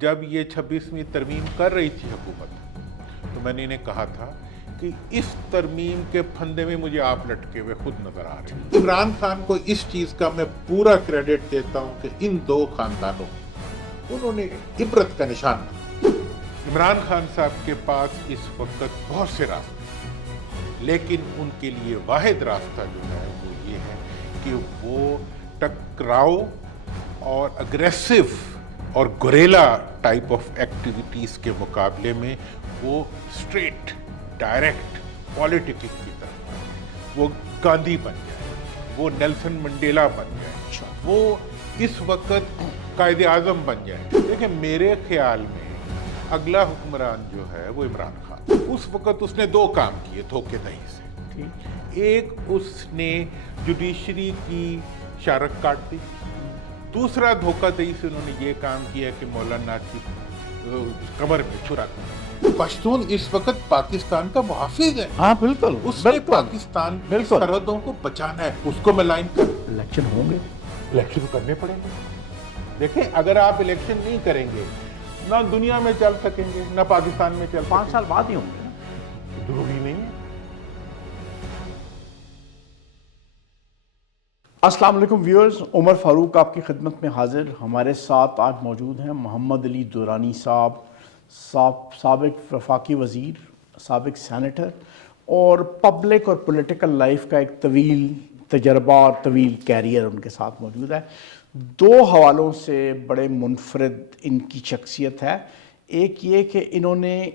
جب یہ 26ویں ترمیم کر رہی تھی حکومت تو میں نے انہیں کہا تھا کہ اس ترمیم کے پھندے میں مجھے آپ لٹکے ہوئے خود نظر آ رہے ہیں۔ عمران خان کو اس چیز کا میں پورا کریڈٹ دیتا ہوں کہ ان دو خاندانوں انہوں نے عبرت کا نشان بنا۔ عمران خان صاحب کے پاس اس وقت بہت سے راستے ہیں، لیکن ان کے لیے واحد راستہ جو ہے وہ یہ ہے کہ وہ ٹکراؤ اور اگریسو اور گوریلا ٹائپ آف ایکٹیویٹیز کے مقابلے میں وہ اسٹریٹ ڈائریکٹ پالیٹکنگ کی طرف آئے، وہ گاندھی بن جائے، وہ نیلسن منڈیلا بن جائے، وہ اس وقت قائد اعظم بن جائے۔ دیکھیں میرے خیال میں اگلا حکمران جو ہے وہ عمران خان، اس وقت اس نے دو کام کیے دھوکے دہی سے۔ ایک اس نے جوڈیشری کی شارک کاٹ دی، دوسرا دھوکہ دہی سے انہوں نے یہ کام کیا کہ مولانا کی کمر میں چھرا کر۔ پشتون اس وقت پاکستان کا محافظ ہے۔ ہاں بالکل، اس نے پاکستان کی سرحدوں کو بچانا ہے، اس کو میں لائن کر۔ الیکشن ہوں گے، الیکشن کرنے پڑیں گے۔ دیکھیں اگر آپ الیکشن نہیں کریں گے نہ دنیا میں چل سکیں گے نہ پاکستان میں چل سکیں گے۔ 5 سال بعد ہی ہوں گے، ضروری نہیں ہے۔ السلام علیکم ویورز، عمر فاروق آپ کی خدمت میں حاضر۔ ہمارے ساتھ آج موجود ہیں محمد علی دورانی صاحب، سابق وفاقی وزیر، سابق سینیٹر اور پبلک اور پولیٹیکل لائف کا ایک طویل تجربہ اور طویل کیریئر ان کے ساتھ موجود ہے۔ دو حوالوں سے بڑے منفرد ان کی شخصیت ہے۔ ایک یہ کہ انہوں نے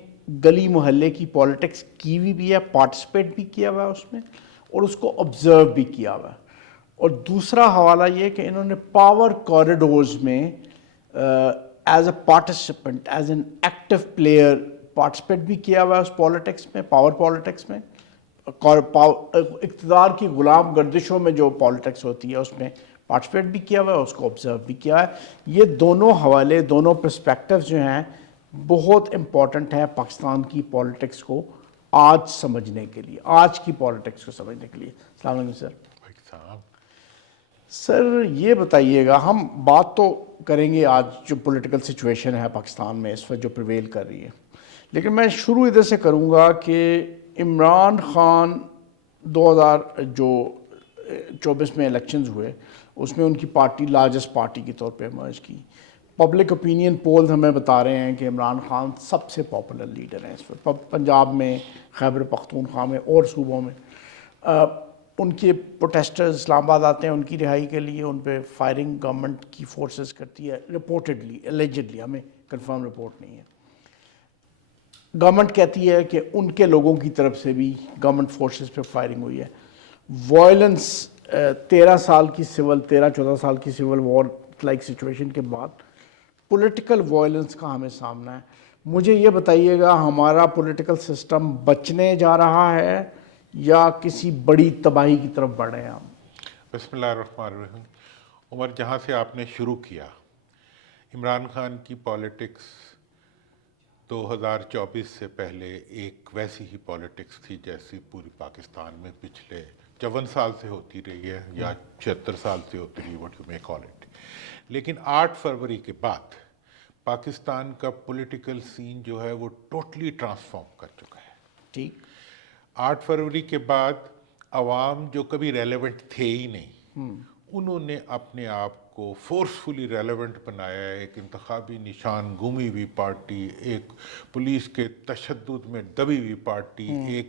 گلی محلے کی پولیٹکس کی بھی ہے، پارٹیسپیٹ بھی کیا ہوا ہے اس میں، اور اس کو آبزرو بھی کیا ہوا ہے۔ اور دوسرا حوالہ یہ کہ انہوں نے پاور کوریڈورز میں as a participant, as an active player participate بھی کیا ہوا ہے اس پالیٹکس میں، پاور پالیٹکس میں، اقتدار کی غلام گردشوں میں جو پالیٹکس ہوتی ہے اس میں پارٹیسپیٹ بھی کیا ہوا ہے، اس کو آبزرو بھی کیا ہے۔ یہ دونوں حوالے، دونوں پرسپیکٹیوز جو ہیں بہت امپورٹنٹ ہیں پاکستان کی پالیٹکس کو آج سمجھنے کے لیے، آج کی پالیٹکس کو سمجھنے کے لیے۔ السلام علیکم سر۔ سر یہ بتائیے گا، ہم بات تو کریں گے آج جو پولیٹیکل سچویشن ہے پاکستان میں اس وقت جو پریویل کر رہی ہے، لیکن میں شروع ادھر سے کروں گا کہ عمران خان 2024 میں الیکشنز ہوئے، اس میں ان کی پارٹی لارجسٹ پارٹی کے طور پہ ایمرج کی۔ پبلک اوپینین پولز ہمیں بتا رہے ہیں کہ عمران خان سب سے پاپولر لیڈر ہیں اس وقت، پنجاب میں، خیبر پختونخوا میں اور صوبوں میں۔ ان کے پروٹیسٹرز اسلام آباد آتے ہیں ان کی رہائی کے لیے، ان پہ فائرنگ گورنمنٹ کی فورسز کرتی ہے، رپورٹڈلی، الیجڈلی، ہمیں کنفرم رپورٹ نہیں ہے۔ گورنمنٹ کہتی ہے کہ ان کے لوگوں کی طرف سے بھی گورنمنٹ فورسز پہ فائرنگ ہوئی ہے۔ وائلنس 13 سال کی سول، 13-14 سال کی سول وار لائک سچویشن کے بعد پولیٹیکل وائلنس کا ہمیں سامنا ہے۔ مجھے یہ بتائیے گا ہمارا پولیٹیکل سسٹم بچنے جا رہا ہے یا کسی بڑی تباہی کی طرف بڑھ رہے ہیں ہم؟ بسم اللہ الرحمن الرحیم۔ عمر جہاں سے آپ نے شروع کیا، عمران خان کی پالیٹکس 2024 سے پہلے ایک ویسی ہی پالیٹکس تھی جیسی پوری پاکستان میں پچھلے 54 سال سے ہوتی رہی ہے یا 76 سال سے ہوتی رہی، what you may call it۔ لیکن 8 فروری کے بعد پاکستان کا پولیٹیکل سین جو ہے وہ ٹوٹلی ٹرانسفارم کر چکا ہے۔ ٹھیک، 8 فروری کے بعد عوام جو کبھی ریلیونٹ تھے ہی نہیں، انہوں نے اپنے آپ کو فورسفلی ریلیونٹ بنایا ہے۔ ایک انتخابی نشان گمی ہوئی پارٹی، ایک پولیس کے تشدد میں دبی ہوئی پارٹی، ایک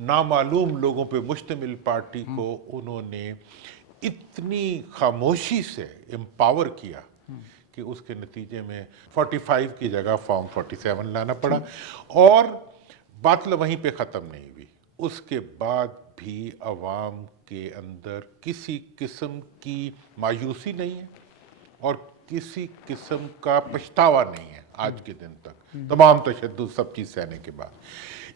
نامعلوم لوگوں پہ مشتمل پارٹی کو انہوں نے اتنی خاموشی سے امپاور کیا کہ اس کے نتیجے میں 45 کی جگہ فارم 47 لانا پڑا، اور باطل وہیں پہ ختم نہیں ہوئی۔ اس کے بعد بھی عوام کے اندر کسی قسم کی مایوسی نہیں ہے اور کسی قسم کا پچھتاوا نہیں ہے آج کے دن تک، تمام تشدد سب چیز سہنے کے بعد۔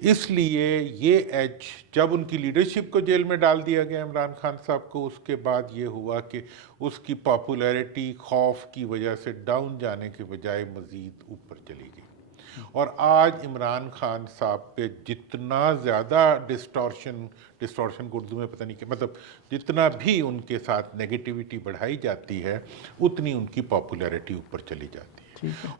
اس لیے یہ ایج جب ان کی لیڈرشپ کو جیل میں ڈال دیا گیا عمران خان صاحب کو، اس کے بعد یہ ہوا کہ اس کی پاپولیرٹی خوف کی وجہ سے ڈاؤن جانے کے بجائے مزید اوپر چلی گئی۔ اور آج عمران خان صاحب پہ جتنا زیادہ ڈسٹورشن کو اردو میں پتہ نہیں کہ مطلب جتنا بھی ان کے ساتھ نیگیٹیوٹی بڑھائی جاتی ہے اتنی ان کی پاپولیرٹی اوپر چلی جاتی ہے۔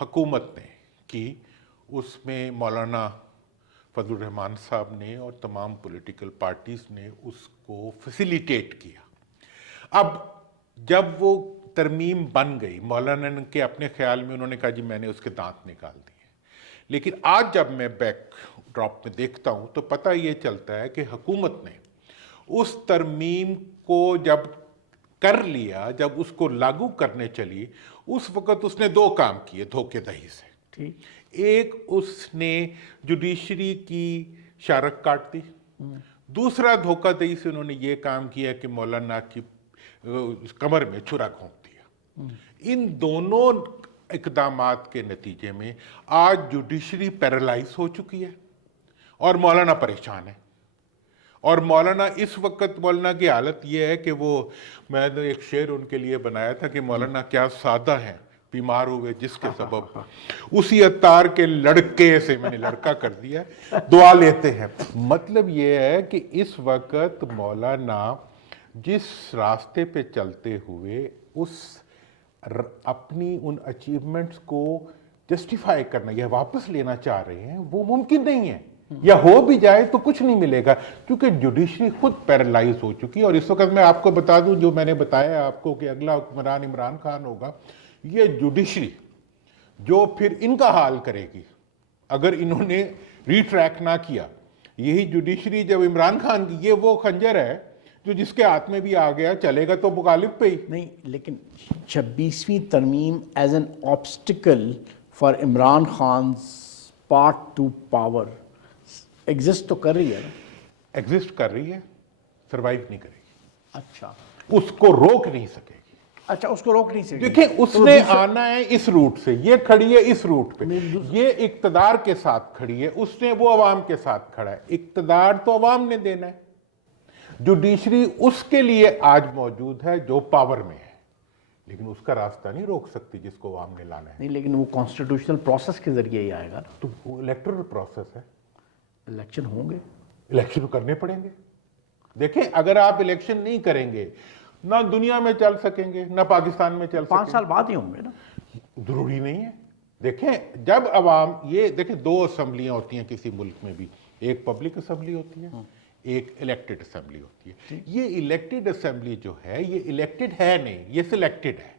حکومت نے کی، اس میں مولانا فضل الرحمان صاحب نے اور تمام پولیٹیکل پارٹیز نے اس کو فیسیلیٹیٹ کیا۔ اب جب وہ ترمیم بن گئی، مولانا کے اپنے خیال میں انہوں نے کہا جی میں نے اس کے دانت نکال دیے، لیکن آج جب میں بیک ڈراپ میں دیکھتا ہوں تو پتہ یہ چلتا ہے کہ حکومت نے اس ترمیم کو جب کر لیا، جب اس کو لاگو کرنے چلی، اس وقت اس نے دو کام کیے دھوکے دہی سے۔ ایک، اس نے جوڈیشری کی شارک کاٹ دی، دوسرا دھوکہ دہی سے انہوں نے یہ کام کیا کہ مولانا کی کمر میں چھرا گھونپ دیا۔ ان دونوں اقدامات کے نتیجے میں آج جوڈیشری پیرالائز ہو چکی ہے اور مولانا پریشان ہے۔ اور مولانا اس وقت، مولانا کی حالت یہ ہے کہ میں نے ایک شعر ان کے لیے بنایا تھا کہ مولانا کیا سادہ ہیں، بیمار ہوئے جس کے سبب اسی عطار کے لڑکے سے میں نے لڑکا کر دیا، دعا لیتے ہیں۔ مطلب یہ ہے کہ اس وقت مولانا جس راستے پہ چلتے ہوئے اپنی ان اچیومنٹس کو جسٹیفائی کرنا یا واپس لینا چاہ رہے ہیں، وہ ممکن نہیں ہے، یا ہو بھی جائے تو کچھ نہیں ملے گا، کیونکہ جوڈیشری خود پیرالائز ہو چکی ہے۔ اور اس وقت میں آپ کو بتا دوں، جو میں نے بتایا آپ کو کہ اگلا حکمران عمران خان ہوگا، یہ جوڈیشری جو پھر ان کا حال کرے گی اگر انہوں نے ری ٹریک نہ کیا، یہی جوڈیشری جب عمران خان کی، یہ وہ خنجر ہے جو جس کے ہاتھ میں بھی آ گیا چلے گا تو مخالف پہ ہی نہیں۔ لیکن 26ویں ترمیم as an obstacle for Imran Khan's part to power exist تو کر رہی ہے نا؟ ایگزسٹ کر رہی ہے، سروائیو نہیں کرے گی، اچھا اس کو روک نہیں سکے گی۔ اچھا، اس کو روک نہیں سکے۔ دیکھیں اس نے آنا ہے اس روٹ سے، یہ کھڑی ہے اس روٹ پہ، یہ اقتدار کے ساتھ کھڑی ہے، اس نے وہ عوام کے ساتھ کھڑا ہے، اقتدار تو عوام نے دینا ہے۔ جوڈیشری اس کے لیے آج موجود ہے جو پاور میں ہے، لیکن اس کا راستہ نہیں روک سکتی جس کو عوام نے لانا ہے۔ نہیں، لیکن وہ کانسٹیٹیوشنل پروسیس کے ذریعے ہی آئے گا۔ تو وہ الیکٹرل پروسیس ہے، الیکشن ہوں گے، الیکشن کرنے پڑیں گے۔ دیکھیں اگر آپ الیکشن نہیں کریں گے، نہ دنیا میں چل سکیں گے، نہ پاکستان میں چل سکیں 5 سال بعد ہی ہوں گے نا۔ ضروری نہیں ہے۔ دیکھیں جب عوام، یہ دیکھیں دو اسمبلیاں ہوتی ہیں کسی ملک میں بھی، ایک پبلک اسمبلی ہوتی ہے، ایک الیکٹڈ اسمبلی ہوتی ہے۔ یہ الیکٹڈ اسمبلی جو ہے یہ الیکٹڈ ہے نہیں، یہ سلیکٹڈ ہے۔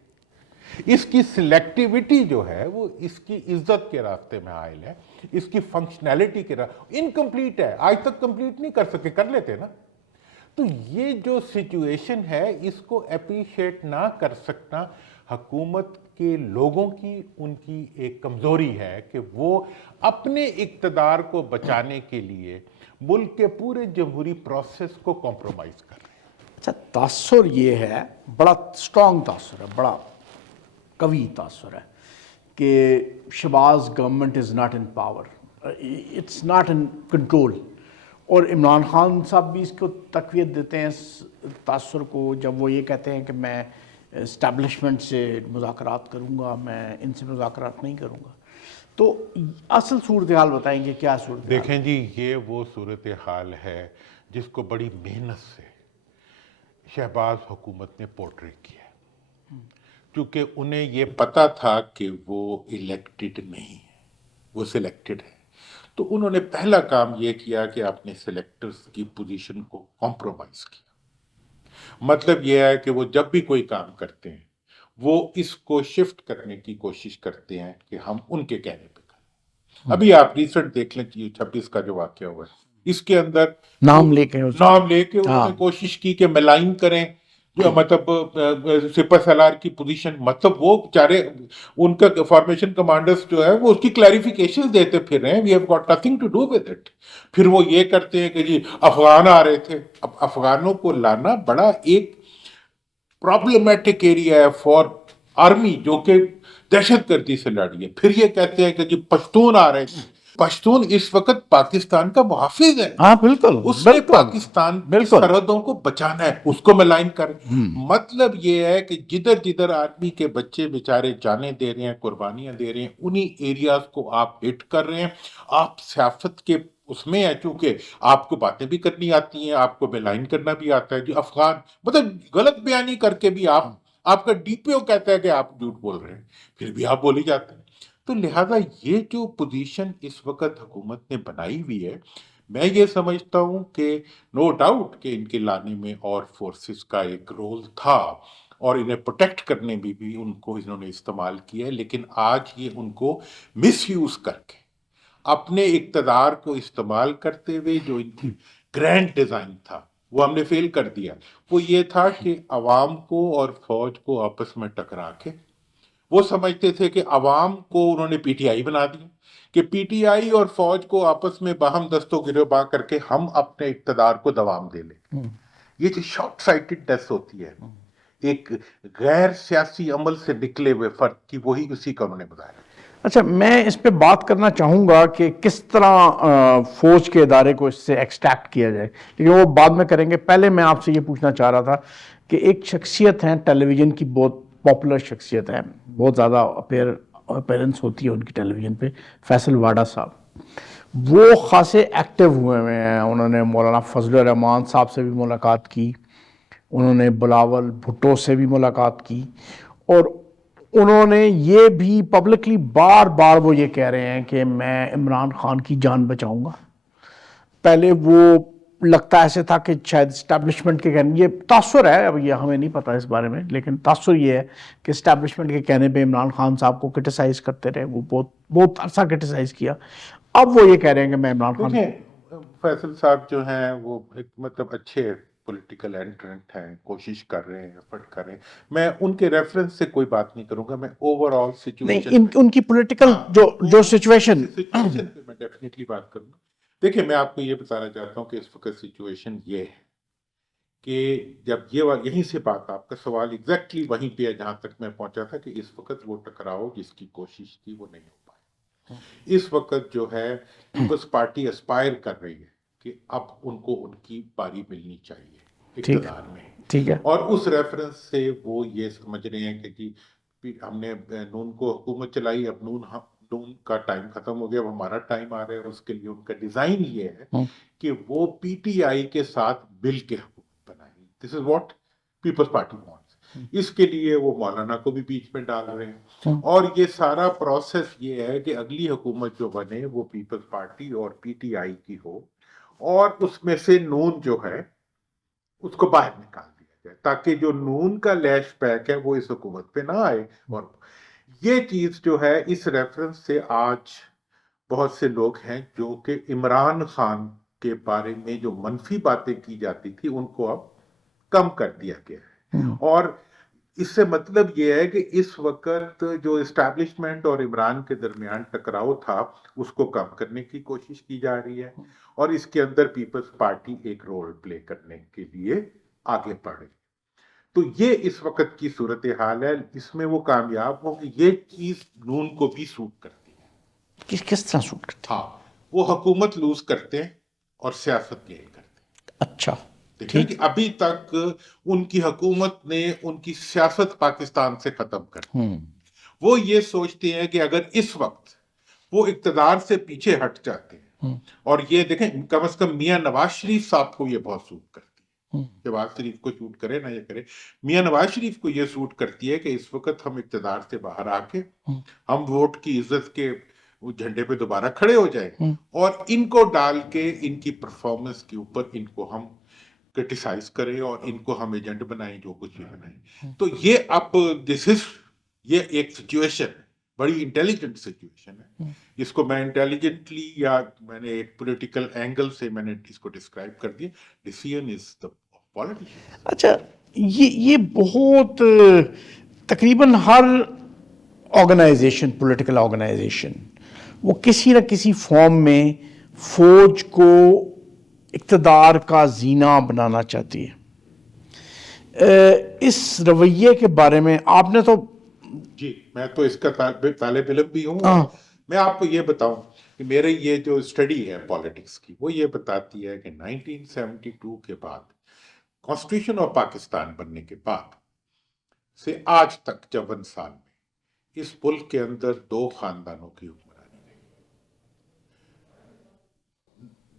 اس کی سلیکٹیوٹی جو ہے وہ اس کی عزت کے راستے میں حائل ہے، اس کی فنکشنالٹی کے راستے انکمپلیٹ ہے، آج تک کمپلیٹ نہیں کر سکے، کر لیتے نا۔ تو یہ جو سچویشن ہے اس کو اپریشیٹ نہ کر سکنا حکومت کے لوگوں کی، ان کی ایک کمزوری ہے کہ وہ اپنے اقتدار کو بچانے کے لیے ملک کے پورے جمہوری پروسیس کو کمپرومائز کر رہے ہیں۔ اچھا، تاثر یہ ہے، بڑا اسٹرانگ تاثر ہے، بڑا قوی تاثر ہے کہ Shahbaz government is not in power, it's not in control, اور عمران خان صاحب بھی اس کو تقویت دیتے ہیں اس تاثر کو، جب وہ یہ کہتے ہیں کہ میں اسٹیبلشمنٹ سے مذاکرات کروں گا، میں ان سے مذاکرات نہیں کروں گا۔ تو اصل صورتحال بتائیں گے کیا صورتحال؟ دیکھیں جی، یہ وہ صورتحال ہے جس کو بڑی محنت سے شہباز حکومت نے پورٹری کیا ہے، کیونکہ انہیں یہ پتا تھا کہ وہ الیکٹڈ نہیں ہے، وہ سلیکٹڈ ہے۔ تو انہوں نے پہلا کام یہ کیا کہ اپنے سلیکٹرز کی پوزیشن کو کمپرومائز کیا۔ مطلب یہ ہے کہ وہ جب بھی کوئی کام کرتے ہیں وہ اس کو شفٹ کرنے کی کوشش کرتے ہیں کہ ہم ان کے کہنے پہ کریں۔ ابھی آپ ریسنٹ دیکھ لیں 26 کا جو واقعہ ہوا ہے، اس کے اندر نام لے کے انہوں نے کوشش کی کہ ملائن کریں جو مطلب سپہ سالار کی پوزیشن، مطلب وہ بیچارے ان کا فارمیشن کمانڈرز جو ہے وہ اس کی کلیریفیکیشن دیتے پھر رہے ہیں، we have got nothing to do with it. پھر وہ یہ کرتے ہیں کہ جی افغان آ رہے تھے۔ اب افغانوں کو لانا بڑا ایک پرابلمیٹک ایریا ہے فار آرمی جو کہ دہشت گردی سے لڑی ہے۔ پھر یہ کہتے ہیں کہ جی پشتون آ رہے تھے۔ پشتون اس وقت پاکستان کا محافظ ہے، ہاں بالکل، اس نے پاکستان کی سرحدوں کو بچانا ہے، اس کو ملائن کریں۔ مطلب یہ ہے کہ جدھر جدھر آدمی کے بچے بیچارے جانیں دے رہے ہیں، قربانیاں دے رہے ہیں، انہی ایریاز کو آپ ہٹ کر رہے ہیں۔ آپ سیاست کے اس میں ہے، چونکہ آپ کو باتیں بھی کرنی آتی ہیں، آپ کو ملائن کرنا بھی آتا ہے۔ جو افغان مطلب غلط بیانی کر کے بھی آپ کا ڈی پی او کہتا ہے کہ آپ جھوٹ بول رہے ہیں، پھر بھی آپ بولی جاتے ہیں۔ تو لہٰذا یہ جو پوزیشن اس وقت حکومت نے بنائی ہوئی ہے، میں یہ سمجھتا ہوں کہ نو ڈاؤٹ کہ ان کے لانے میں اور فورسز کا ایک رول تھا اور انہیں پروٹیکٹ کرنے میں بھی ان کو انہوں نے استعمال کیا ہے، لیکن آج یہ ان کو مس یوز کر کے اپنے اقتدار کو استعمال کرتے ہوئے جو ان کی گرینڈ ڈیزائن تھا وہ ہم نے فیل کر دیا۔ وہ یہ تھا کہ عوام کو اور فوج کو آپس میں ٹکرا کے وہ سمجھتے تھے کہ عوام کو انہوں نے پی ٹی آئی بنا دیا، کہ پی ٹی آئی اور فوج کو آپس میں باہم دست و گریباں کر کے ہم اپنے اقتدار کو دوام دے لیں۔ یہ جو شارٹ سائٹڈنیس ہوتی ہے ایک غیر سیاسی عمل سے نکلے ہوئے فرد کی، وہی اسی کا انہوں نے بتایا۔ اچھا، میں اس پہ بات کرنا چاہوں گا کہ کس طرح فوج کے ادارے کو اس سے ایکسٹریکٹ کیا جائے، لیکن وہ بعد میں کریں گے۔ پہلے میں آپ سے یہ پوچھنا چاہ رہا تھا کہ ایک شخصیت ہیں ٹیلی ویژن کی، بہت پاپولر شخصیت ہے، بہت زیادہ اپیرنس ہوتی ہے ان کی ٹیلی ویژن پہ، فیصل واڈا صاحب، وہ خاصے ایکٹیو ہوئے ہیں۔ انہوں نے مولانا فضل الرحمان صاحب سے بھی ملاقات کی، انہوں نے بلاول بھٹو سے بھی ملاقات کی، اور انہوں نے یہ بھی پبلکلی بار بار وہ یہ کہہ رہے ہیں کہ میں عمران خان کی جان بچاؤں گا۔ پہلے وہ لگتا ایسے تھا کہ شاید اسٹیبلشمنٹ کے کہنے، یہ تاثر ہے، اب یہ ہمیں نہیں پتا اس بارے میں، لیکن تاثر یہ ہے کہ اسٹیبلشمنٹ کے کہنے پہ عمران خان صاحب کو کرٹیسائز کرتے رہے، وہ بہت عرصہ کرٹیسائز کیا۔ اب وہ یہ کہہ رہے ہیں کہ میں عمران خان فیصل صاحب جو ہیں وہ ایک مطلب اچھے پولیٹیکل اینٹرنٹ ہیں، کوشش کر رہے ہیں، ایفرٹ کر رہے ہیں، میں ان کے ریفرنس سے کوئی بات نہیں کروں گا، میں اوور آل سچویشن نہیں، ان کی پولیٹیکل جو سچویشن پہ میں ڈیفینیٹلی بات کروں گا۔ دیکھیں، میں آپ کو یہ بتانا چاہتا ہوں کہ اس وقت سچویشن یہ ہے کہ جب یہیں سے بات، آپ کا سوال ایگزیکٹلی وہیں پہ ہے جہاں تک میں پہنچا تھا، کہ اس وقت وہ ٹکراؤ جس کی کوشش تھی وہ نہیں ہو پایا۔ اس وقت جو ہے پیپلز پارٹی اسپائر کر رہی ہے کہ اب ان کو ان کی باری ملنی چاہیے اقتدار میں، ٹھیک ہے، اور اس ریفرنس سے وہ یہ سمجھ رہے ہیں کہ جی ہم نے نون کو حکومت چلائی، اب نون کا ٹائم ختم ہو گیا، اب ہمارا ٹائم آ رہا ہے۔ اس کے لیے ان کا ڈیزائن یہ ہے کہ وہ پی ٹی آئی کے ساتھ مل کے حکومت بنائیں۔ This is what Peoples Party wants. اس کے لیے وہ مولانا کو بھی بیچ میں ڈال رہے ہیں، اور یہ سارا پروسیس یہ ہے کہ اگلی حکومت جو بنے وہ پیپلز پارٹی اور پی ٹی آئی کی ہو، اور اس میں سے نون جو ہے اس کو باہر نکال دیا جائے، تاکہ جو نون کا لیش پیک ہے وہ اس حکومت پہ نہ آئے۔ اور یہ چیز جو ہے، اس ریفرنس سے آج بہت سے لوگ ہیں جو کہ عمران خان کے بارے میں جو منفی باتیں کی جاتی تھی ان کو اب کم کر دیا گیا ہے، اور اس سے مطلب یہ ہے کہ اس وقت جو اسٹیبلشمنٹ اور عمران کے درمیان ٹکراؤ تھا اس کو کم کرنے کی کوشش کی جا رہی ہے، اور اس کے اندر پیپلز پارٹی ایک رول پلے کرنے کے لیے آگے بڑھ رہی ہے۔ تو یہ اس وقت کی صورتحال ہے، اس میں وہ کامیاب ہوں کہ یہ چیز نون کو بھی سوٹ کرتی ہے۔ کس طرح سوٹ کرتی ہے؟ ہاں، وہ حکومت لوز کرتے ہیں اور سیاست گین کرتے ہیں۔ اچھا، دیکھیں کہ ابھی تک ان کی حکومت نے ان کی سیاست پاکستان سے ختم کر دی۔ وہ یہ سوچتے ہیں کہ اگر اس وقت وہ اقتدار سے پیچھے ہٹ جاتے ہیں، اور یہ دیکھیں کم از کم میاں نواز شریف صاحب کو یہ بہت سوٹ کرتی ہے، شہباز شریف کو سوٹ کرے نہ یہ کرے، میاں نواز شریف کو یہ سوٹ کرتی ہے کہ اس وقت ہم اقتدار سے باہر آ کے ہم ووٹ کی عزت کے جھنڈے پہ دوبارہ کھڑے ہو جائیں، اور ان کو ڈال کے ان کی پرفارمنس کے اوپر ان کو ہم کرٹیسائز کریں اور ان کو ہم ایجنٹ بنائیں، جو کچھ بھی بنائیں۔ تو یہ اب یہ ایک سچویشن ہے، بڑی انٹیلیجنٹ سچویشن ہے، اس کو میں انٹیلیجنٹلی یا میں نے ایک پولیٹیکل اینگل سے میں نے اس کو ڈسکرائب کر دیا۔ ڈیسیژن از دا پولیٹیشین۔ اچھا، یہ بہت تقریباً ہر آرگنائزیشن، پولیٹیکل آرگنائزیشن، وہ کسی نہ کسی فارم میں فوج کو اقتدار کا زینہ بنانا چاہتی ہے۔ اس رویے کے بارے میں آپ نے تو جی، میں تو اس کا طالب علم بھی ہوں۔ میں آپ کو یہ بتاؤں کہ میرے یہ جو اسٹڈی ہے پالیٹکس کی، وہ یہ بتاتی ہے کہ 1972 کے بعد، کانسٹیٹیوشن آف پاکستان بننے کے بعد سے آج تک 54 سال میں اس ملک کے اندر 2 خاندانوں کی حکمرانی رہی،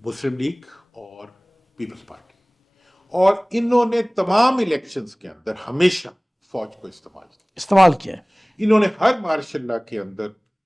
مسلم لیگ اور پیپلز پارٹی، اور انہوں نے تمام الیکشنز کے اندر ہمیشہ فوج کو استعمال کیا۔ کیا ہے؟ انہوں نے ہر مارشل لا کے اندر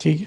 ٹھیک ہے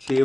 6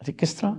اچھا کس طرح؟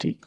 ٹھیک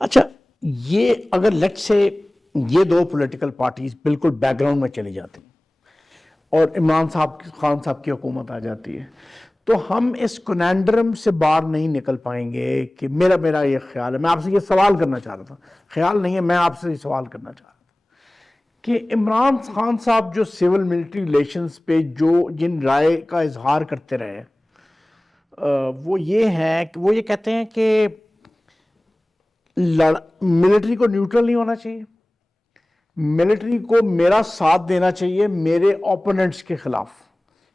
اچھا یہ اگر لیٹ سے یہ دو پولیٹیکل پارٹیز بالکل بیک گراؤنڈ میں چلی جاتی ہیں اور عمران خان صاحب کی حکومت آ جاتی ہے تو ہم اس کنینڈرم سے باہر نہیں نکل پائیں گے کہ میرا یہ خیال ہے. میں آپ سے یہ سوال کرنا چاہ رہا تھا, خیال نہیں ہے, میں آپ سے یہ سوال کرنا چاہ رہا تھا کہ عمران خان صاحب جو سول ملٹری ریلیشنز پہ جن رائے کا اظہار کرتے رہے وہ یہ ہے کہ وہ یہ کہتے ہیں کہ ملٹری کو نیوٹرل نہیں ہونا چاہیے, ملٹری کو میرا ساتھ دینا چاہیے میرے اوپوننٹس کے خلاف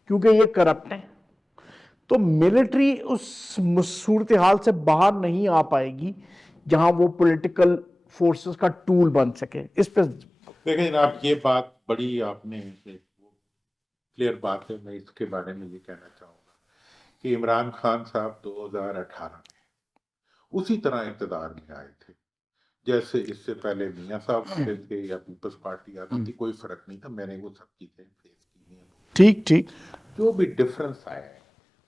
کیونکہ یہ کرپٹ ہیں. تو ملٹری اس صورتحال سے باہر نہیں آ پائے گی جہاں وہ پولیٹیکل فورسز کا ٹول بن سکے. اس پہ دیکھیں جناب, یہ بات بڑی آپ نے کلیئر بات ہے. میں اس کے بارے میں یہ کہنا چاہوں گا کہ عمران خان صاحب 2018 میں اسی طرح اقتدار میں آئے تھے جیسے اس سے پہلے میاں صاحب آتے تھے یا پیپلز پارٹی آتی تھی, کوئی فرق نہیں تھا. میں نے وہ سب چیزیں فیس کی ہیں. ٹھیک ٹھیک, جو بھی ڈفرنس آیا ہے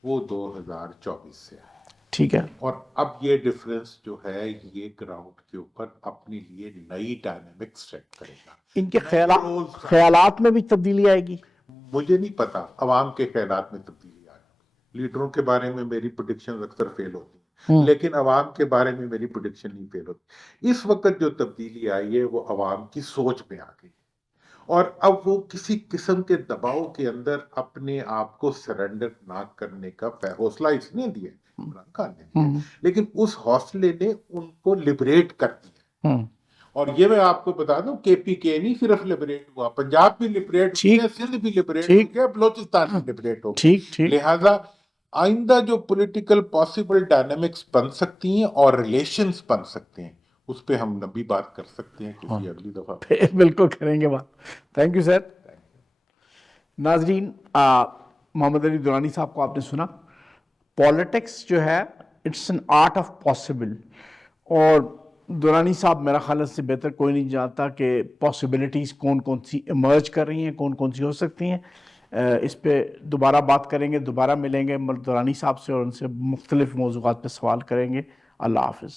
وہ 2024 سے آیا ہے. ٹھیک ہے. اور اب یہ ڈفرنس جو ہے یہ گراؤنڈ کے اوپر اپنے لیے نئی ڈائنامک سیٹ کرے گا. ان کے خیالات میں بھی تبدیلی آئے گی. مجھے نہیں پتا, عوام کے خیالات میں تبدیلی آئے گی. لیڈروں کے بارے میں میری پریڈکشن اکثر فیل ہوتی ہیں, لیکن عوام کے بارے میں میری پریڈکشن نہیں فیل ہوتی. اس وقت جو تبدیلی آئی ہے وہ عوام کی سوچ میں آ گئی اور اب وہ کسی قسم کے دباؤ کے اندر اپنے آپ کو سرنڈر نہ کرنے کا حوصلہ اس نے دیا, عمران خان نے دیا, لیکن اس حوصلے نے ان کو لبریٹ کر دیا. اور یہ میں آپ کو بتا دوں کے پی کے نہیں صرف لبریٹ ہوا, پنجاب بھی لبریٹ ہو گیا, سندھ بھی لبریٹ ہو گیا, بلوچستان بھی لبریٹ ہو گیا. لہذا آئندہ جو پولیٹیکل پاسبل ڈائنامکس بن سکتی ہیں اور ریلیشنز بن سکتے ہیں اس پہ ہم نبی بات کر سکتے ہیں کسی اگلی دفعہ. بالکل کریں گے بات. Thank you sir. ناظرین, محمد علی دورانی صاحب کو آپ نے سنا. پالیٹکس جو ہے it's an art of possible, اور دورانی صاحب میرا خیال سے بہتر کوئی نہیں جانتا کہ پاسبلٹیز کون کون سی ایمرج کر رہی ہیں, کون کون سی ہو سکتی ہیں. اس پہ دوبارہ بات کریں گے, دوبارہ ملیں گے دورانی صاحب سے اور ان سے مختلف موضوعات پہ سوال کریں گے. اللہ حافظ.